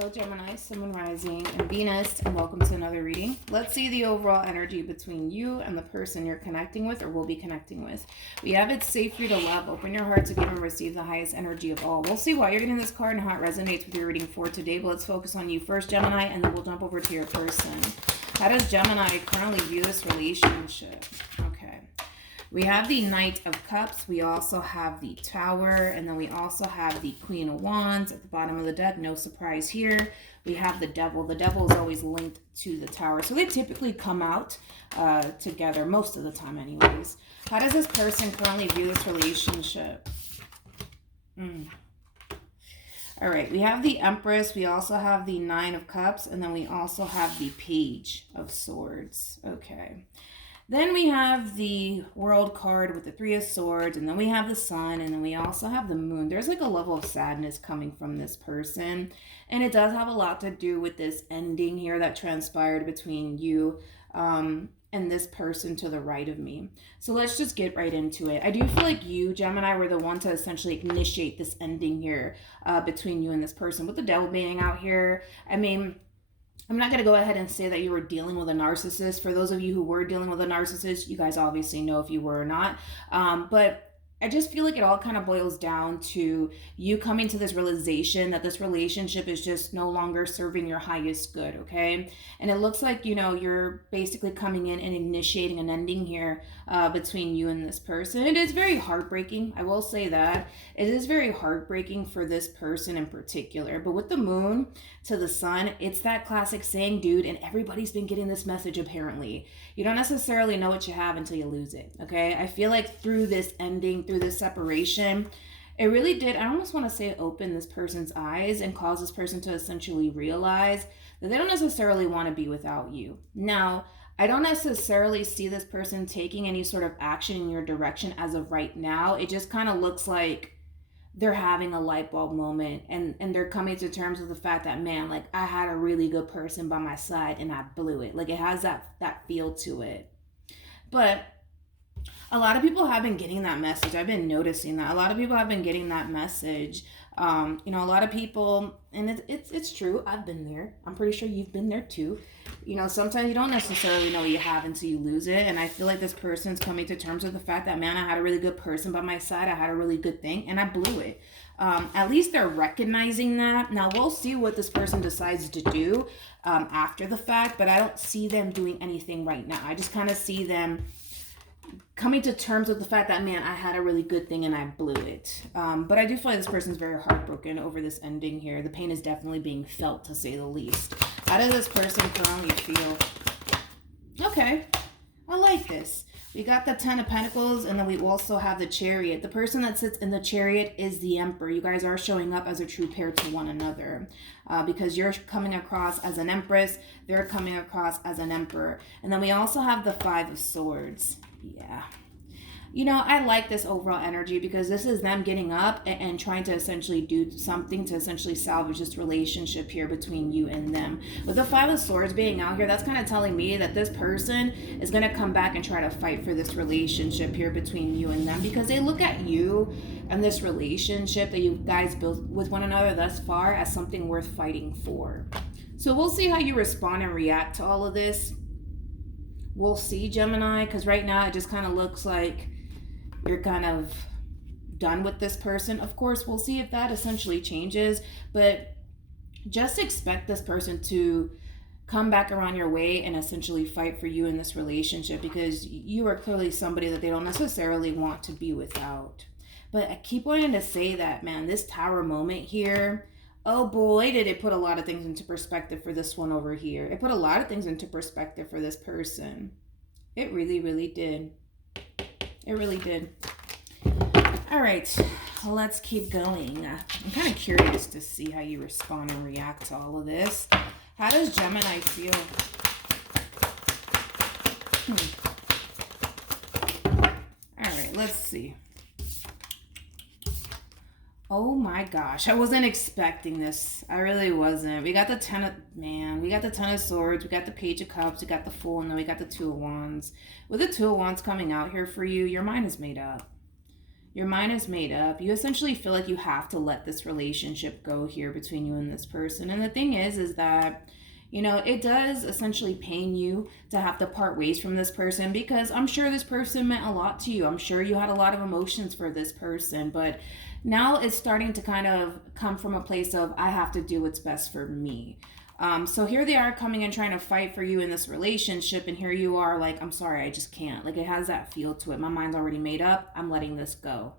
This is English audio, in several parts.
Hello Gemini, Sun, Moon, Rising, and Venus, and welcome to another reading. Let's see the overall energy between you and the person you're connecting with or will be connecting with. We have it's safe for you to love. Open your heart to give and receive the highest energy of all. We'll see why you're getting this card and how it resonates with your reading for today, but let's focus on you first, Gemini, and then we'll jump over to your person. How does Gemini currently view this relationship? Okay. We have the Knight of Cups, we also have the Tower, and then we also have the Queen of Wands at the bottom of the deck. No surprise here. We have the Devil. The Devil is always linked to the Tower, so they typically come out together most of the time anyways. How does this person currently view this relationship? All right, we have the Empress, we also have the Nine of Cups, and then we also have the Page of Swords. Okay. Then we have the World card with the Three of Swords, and then we have the Sun, and then we also have the Moon. There's like a level of sadness coming from this person, and it does have a lot to do with this ending here that transpired between you and this person to the right of me. So let's just get right into it. I do feel like you, Gemini, were the one to essentially initiate this ending here between you and this person. With the Devil being out here, I mean, I'm not going to go ahead and say that you were dealing with a narcissist. For those of you who were dealing with a narcissist, you guys obviously know if you were or not. But I just feel like it all kind of boils down to you coming to this realization that this relationship is just no longer serving your highest good, okay? And it looks like, you know, you're basically coming in and initiating an ending here between you and this person. It is very heartbreaking. I will say that. It is very heartbreaking for this person in particular. But with the Moon to the Sun, it's that classic saying, dude, and everybody's been getting this message apparently. You don't necessarily know what you have until you lose it, okay? I feel like through this ending, through this separation, it really did, I almost want to say, open this person's eyes and cause this person to essentially realize that they don't necessarily want to be without you. Now, I don't necessarily see this person taking any sort of action in your direction as of right now. It just kind of looks like they're having a light bulb moment and they're coming to terms with the fact that, man, like, I had a really good person by my side and I blew it. Like, it has that feel to it. But a lot of people have been getting that message. I've been noticing that. A lot of people have been getting that message. You know, a lot of people, and it's true. I've been there. I'm pretty sure you've been there too. You know, sometimes you don't necessarily know what you have until you lose it. And I feel like this person's coming to terms with the fact that, man, I had a really good person by my side. I had a really good thing and I blew it. At least they're recognizing that. Now, we'll see what this person decides to do after the fact, but I don't see them doing anything right now. I just kind of see them coming to terms with the fact that, man, I had a really good thing and I blew it. But I do feel like this person's very heartbroken over this ending here. The pain is definitely being felt, to say the least. How does this person currently feel? Okay, I like this. We got the Ten of Pentacles, and then we also have the Chariot. The person that sits in the Chariot is the Emperor. You guys are showing up as a true pair to one another because you're coming across as an Empress. They're coming across as an Emperor. And then we also have the Five of Swords. Yeah. You know, I like this overall energy because this is them getting up and trying to essentially do something to essentially salvage this relationship here between you and them. With the Five of Swords being out here, that's kind of telling me that this person is going to come back and try to fight for this relationship here between you and them because they look at you and this relationship that you guys built with one another thus far as something worth fighting for. So we'll see how you respond and react to all of this. We'll see, Gemini, because right now it just kind of looks like you're kind of done with this person. Of course, we'll see if that essentially changes, but just expect this person to come back around your way and essentially fight for you in this relationship because you are clearly somebody that they don't necessarily want to be without. But I keep wanting to say that, man, this Tower moment here, oh boy, did it put a lot of things into perspective for this one over here. It put a lot of things into perspective for this person. It really, really did. It really did. All right, let's keep going. I'm kind of curious to see how you respond and react to all of this. How does Gemini feel? All right, let's see. Oh my gosh, I wasn't expecting this. I really wasn't. We got the Ten of Swords, we got the Page of Cups, we got the Fool, and then we got the Two of Wands. With the Two of Wands coming out here for you, your mind is made up. Your mind is made up. You essentially feel like you have to let this relationship go here between you and this person. And the thing is that, you know, it does essentially pain you to have to part ways from this person, because I'm sure this person meant a lot to you. I'm sure you had a lot of emotions for this person, but now it's starting to kind of come from a place of, I have to do what's best for me. So here they are coming and trying to fight for you in this relationship, and here you are like, I'm sorry, I just can't. Like, it has that feel to it. My mind's already made up. I'm letting this go.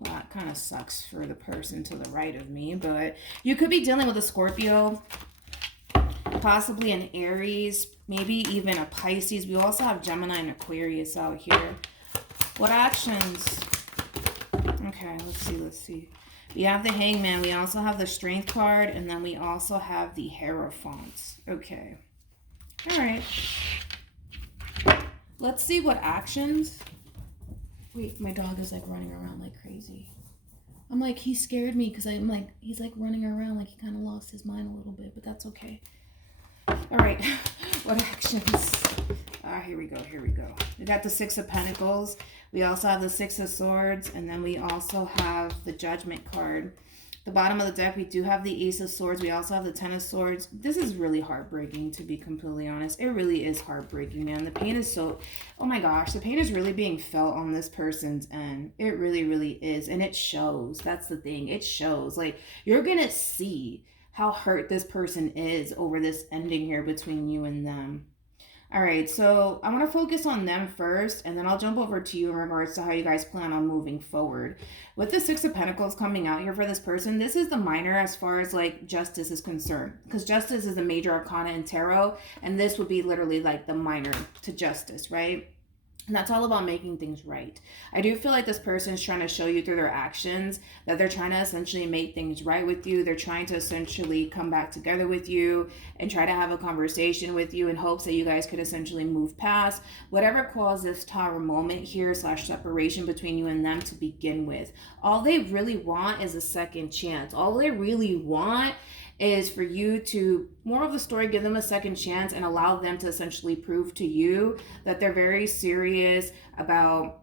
Well, that kind of sucks for the person to the right of me, but you could be dealing with a Scorpio, possibly an Aries, maybe even a Pisces. We also have Gemini and Aquarius out here. What actions? Okay, let's see. We have the Hangman. We also have the Strength card, and then we also have the Hierophant. Okay. All right. Let's see what actions. Wait, my dog is like running around like crazy. I'm like, he scared me because I'm like, he's like running around like he kind of lost his mind a little bit, but that's okay. All right. What actions? Here we go. We got the Six of Pentacles. We also have the Six of Swords, and then we also have the Judgment card. The bottom of the deck, we do have the Ace of Swords. We also have the Ten of Swords. This is really heartbreaking, to be completely honest. It really is heartbreaking, man. The pain is so, oh my gosh, the pain is really being felt on this person's end. It really, really is. And it shows. That's the thing. It shows. Like, you're going to see how hurt this person is over this ending here between you and them. All right, so I want to focus on them first, and then I'll jump over to you in regards to how you guys plan on moving forward. With the Six of Pentacles coming out here for this person, this is the minor as far as like justice is concerned, because justice is a major arcana in tarot, and this would be literally like the minor to justice, right? And that's all about making things right. I do feel like this person is trying to show you through their actions that they're trying to essentially make things right with you. They're trying to essentially come back together with you and try to have a conversation with you in hopes that you guys could essentially move past whatever caused this tower moment here / separation between you and them to begin with. All they really want is a second chance. All they really want is for you to, more of the story, give them a second chance and allow them to essentially prove to you that they're very serious about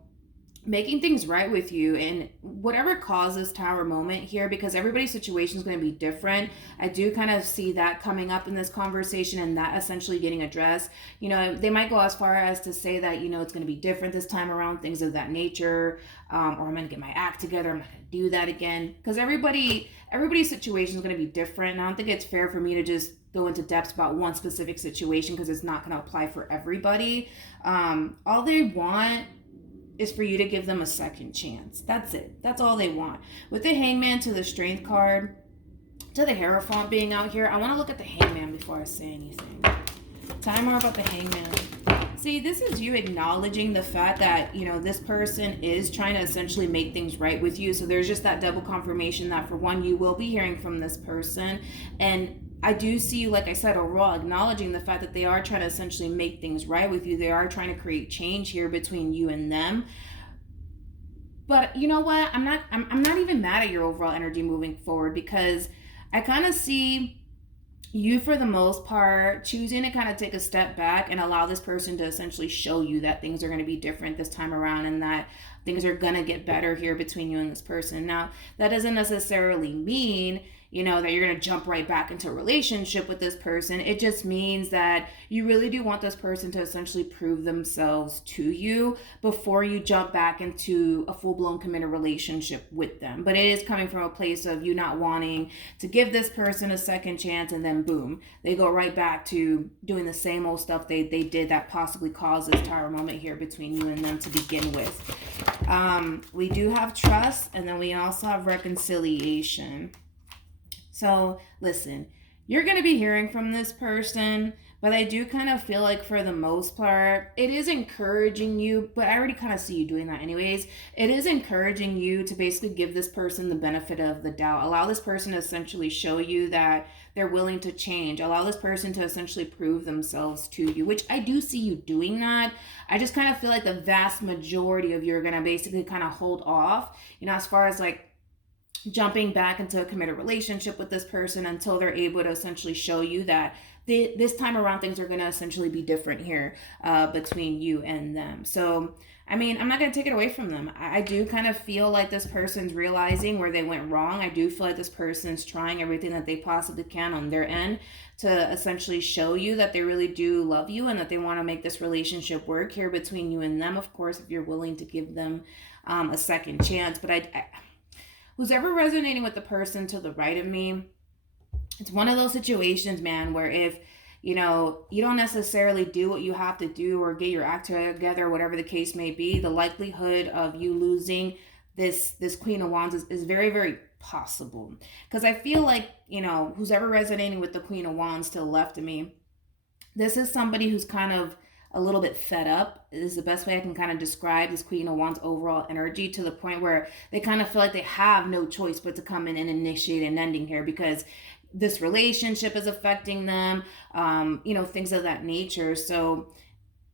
making things right with you. And whatever causes tower moment here, because everybody's situation is going to be different, I do kind of see that coming up in this conversation and that essentially getting addressed. You know, they might go as far as to say that, you know, it's going to be different this time around, things of that nature, or I'm going to get my act together, I'm not going to do that again, because everybody's situation is going to be different. And I don't think it's fair for me to just go into depth about one specific situation, because it's not going to apply for everybody. All they want is for you to give them a second chance. That's it. That's all they want. With the Hangman to the Strength card, to the Hierophant being out here, I want to look at the Hangman before I say anything. Tell me more about the Hangman. See, this is you acknowledging the fact that, you know, this person is trying to essentially make things right with you. So there's just that double confirmation that, for one, you will be hearing from this person. And I do see you, like I said, overall acknowledging the fact that they are trying to essentially make things right with you. They are trying to create change here between you and them. But you know what? I'm not even mad at your overall energy moving forward, because I kind of see you, for the most part, choosing to kind of take a step back and allow this person to essentially show you that things are going to be different this time around, and that things are going to get better here between you and this person. Now, that doesn't necessarily mean, you know, that you're going to jump right back into a relationship with this person. It just means that you really do want this person to essentially prove themselves to you before you jump back into a full-blown committed relationship with them. But it is coming from a place of you not wanting to give this person a second chance, and then boom, they go right back to doing the same old stuff they did that possibly caused this tower moment here between you and them to begin with. We do have trust, and then we also have reconciliation. So listen, you're going to be hearing from this person, but I do kind of feel like, for the most part, it is encouraging you, but I already kind of see you doing that anyways. It is encouraging you to basically give this person the benefit of the doubt. Allow this person to essentially show you that they're willing to change. Allow this person to essentially prove themselves to you, which I do see you doing that. I just kind of feel like the vast majority of you are going to basically kind of hold off, you know, as far as like jumping back into a committed relationship with this person until they're able to essentially show you that this time around things are going to essentially be different here between you and them. So I mean, I'm not going to take it away from them. I do kind of feel like this person's realizing where they went wrong. I do feel like this person's trying everything that they possibly can on their end to essentially show you that they really do love you and that they want to make this relationship work here between you and them. Of course, if you're willing to give them a second chance. But who's ever resonating with the person to the right of me, it's one of those situations, man, where if you don't necessarily do what you have to do or get your act together, whatever the case may be, the likelihood of you losing this Queen of Wands is very, very possible. Because I feel like, who's ever resonating with the Queen of Wands to the left of me, this is somebody who's kind of a little bit fed up. Is the best way I can kind of describe this Queen of Wands overall energy, to the point where they kind of feel like they have no choice but to come in and initiate an ending here, because this relationship is affecting them, things of that nature. So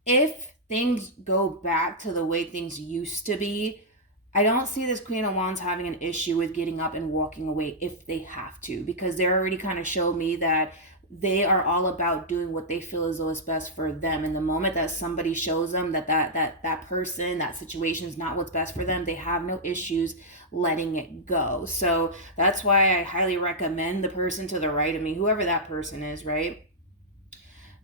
if things go back to the way things used to be, I don't see this Queen of Wands having an issue with getting up and walking away if they have to, because they already kind of show me that they are all about doing what they feel as though is best for them. And the moment that somebody shows them that person, that situation is not what's best for them, they have no issues letting it go. So that's why I highly recommend the person to the right of me, whoever that person is, right,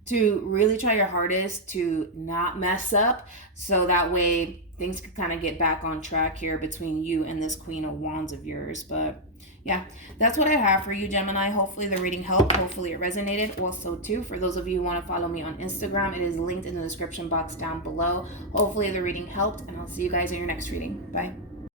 to really try your hardest to not mess up, so that way things can kind of get back on track here between you and this Queen of Wands of yours. But yeah, that's what I have for you, Gemini. Hopefully the reading helped. Hopefully it resonated. Also, too, for those of you who want to follow me on Instagram, it is linked in the description box down below. Hopefully the reading helped, and I'll see you guys in your next reading. Bye.